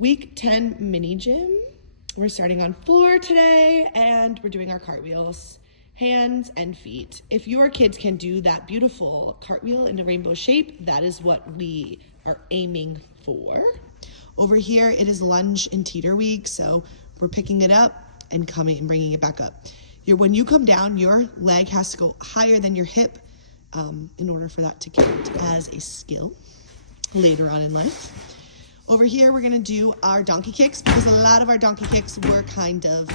Week 10 mini gym. We're starting on floor today and we're doing our cartwheels, hands and feet. If your kids can do that beautiful cartwheel in a rainbow shape, that is what we are aiming for. Over here, it is lunge and teeter week, so we're picking it up and coming and bringing it back up. When you come down, your leg has to go higher than your hip in order for that to count as a skill later on in life. Over here, we're gonna do our donkey kicks because a lot of our donkey kicks were kind of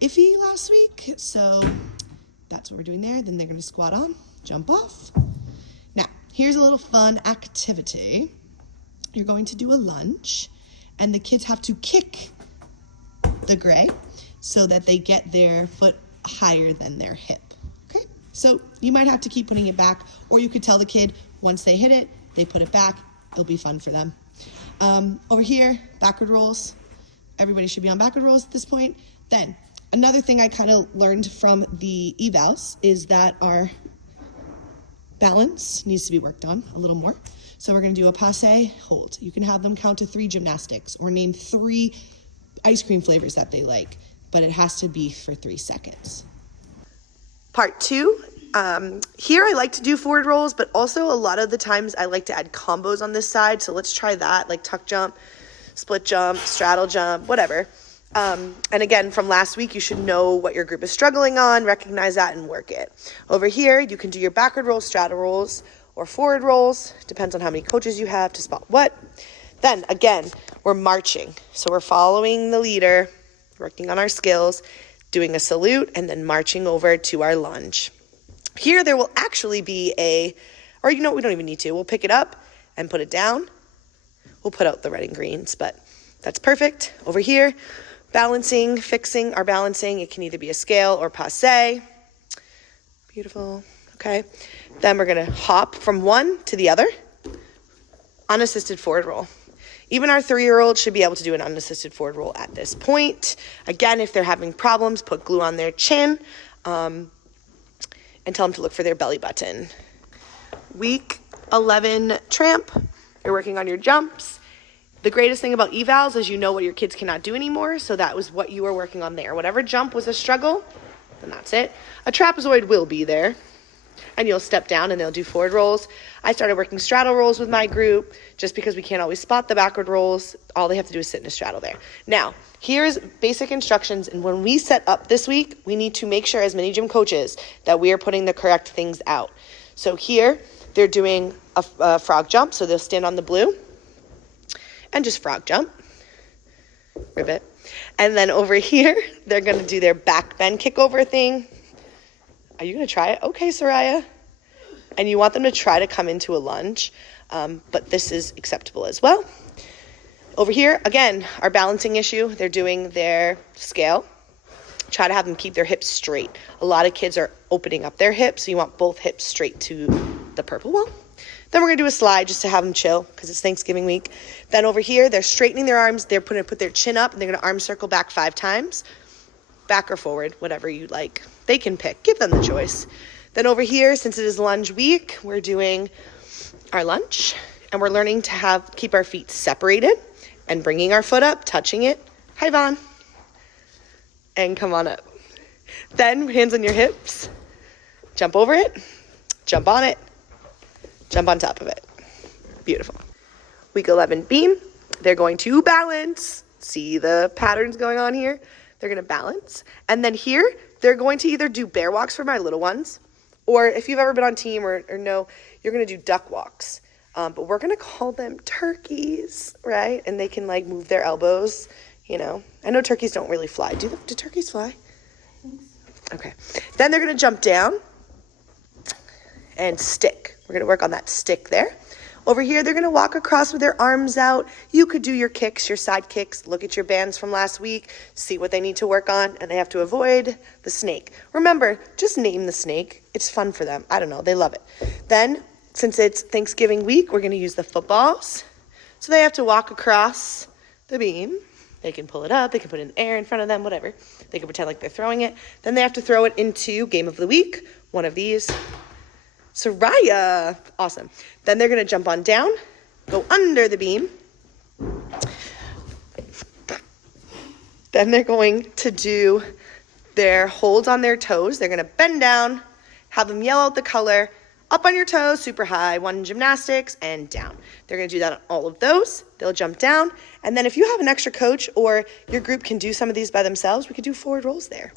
iffy last week. So that's what we're doing there. Then they're gonna squat on, jump off. Now, here's a little fun activity. You're going to do a lunge and the kids have to kick the gray so that they get their foot higher than their hip, okay? So you might have to keep putting it back, or you could tell the kid once they hit it, they put it back. It'll be fun for them. Over here, backward rolls. Everybody should be on backward rolls at this point. Then another thing I kind of learned from the evals is that our balance needs to be worked on a little more. So we're gonna do a passe hold. You can have them count to 3 gymnastics or name 3 ice cream flavors that they like, but it has to be for 3 seconds. Part 2. Here I like to do forward rolls, but also a lot of the times I like to add combos on this side. So let's try that, like tuck jump, split jump, straddle jump, whatever. And again, from last week, you should know what your group is struggling on, recognize that and work it. Over here, you can do your backward rolls, straddle rolls, or forward rolls. Depends on how many coaches you have to spot what. Then again, we're marching. So we're following the leader, working on our skills, doing a salute, and then marching over to our lunge. Here, there will actually be we don't even need to. We'll pick it up and put it down. We'll put out the red and greens, but that's perfect. Over here, balancing, fixing our balancing. It can either be a scale or passe. Beautiful, okay. Then we're gonna hop from one to the other. Unassisted forward roll. Even our 3-year-old should be able to do an unassisted forward roll at this point. Again, if they're having problems, put glue on their chin. And tell them to look for their belly button. Week 11 tramp, you're working on your jumps. The greatest thing about evals is you know what your kids cannot do anymore, so that was what you were working on there. Whatever jump was a struggle, then that's it. A trapezoid will be there, and you'll step down and they'll do forward rolls. I started working straddle rolls with my group just because we can't always spot the backward rolls. All they have to do is sit in a straddle there. Now, here's basic instructions, and when we set up this week, we need to make sure as mini gym coaches that we are putting the correct things out. So here, they're doing a frog jump, so they'll stand on the blue and just frog jump, ribbit. And then over here, they're gonna do their back bend kickover thing. Are you gonna try it? Okay, Soraya. And you want them to try to come into a lunge, but this is acceptable as well. Over here, again, our balancing issue, they're doing their scale. Try to have them keep their hips straight. A lot of kids are opening up their hips, so you want both hips straight to the purple wall. Then we're gonna do a slide just to have them chill because it's Thanksgiving week. Then over here, they're straightening their arms. They're gonna put their chin up and they're gonna arm circle back 5 times. Back or forward, whatever you like. They can pick, give them the choice. Then over here, since it is lunge week, we're doing our lunge and we're learning to keep our feet separated and bringing our foot up, touching it. Hi, Vaughn. And come on up. Then hands on your hips, jump over it, jump on it, jump on top of it. Beautiful. Week 11 beam, they're going to balance. See the patterns going on here? They're gonna balance. And then here, they're going to either do bear walks for my little ones, or if you've ever been on team or know, you're gonna do duck walks. But we're gonna call them turkeys, right? And they can like move their elbows, you know. I know turkeys don't really fly. Do turkeys fly? Okay. Then they're gonna jump down and stick. We're gonna work on that stick there. Over here, they're gonna walk across with their arms out. You could do your kicks, your side kicks, look at your bands from last week, see what they need to work on, and they have to avoid the snake. Remember, just name the snake. It's fun for them. I don't know, they love it. Then, since it's Thanksgiving week, we're gonna use the footballs. So they have to walk across the beam. They can pull it up, they can put it in air in front of them, whatever. They can pretend like they're throwing it. Then they have to throw it into game of the week, one of these. Soraya, awesome. Then they're gonna jump on down, go under the beam, Then they're going to do their holds on their toes. They're gonna bend down, have them yell out the color, up on your toes, super high, one gymnastics, and down. They're gonna do that on all of those. They'll jump down, and then if you have an extra coach or your group can do some of these by themselves, we could do forward rolls there.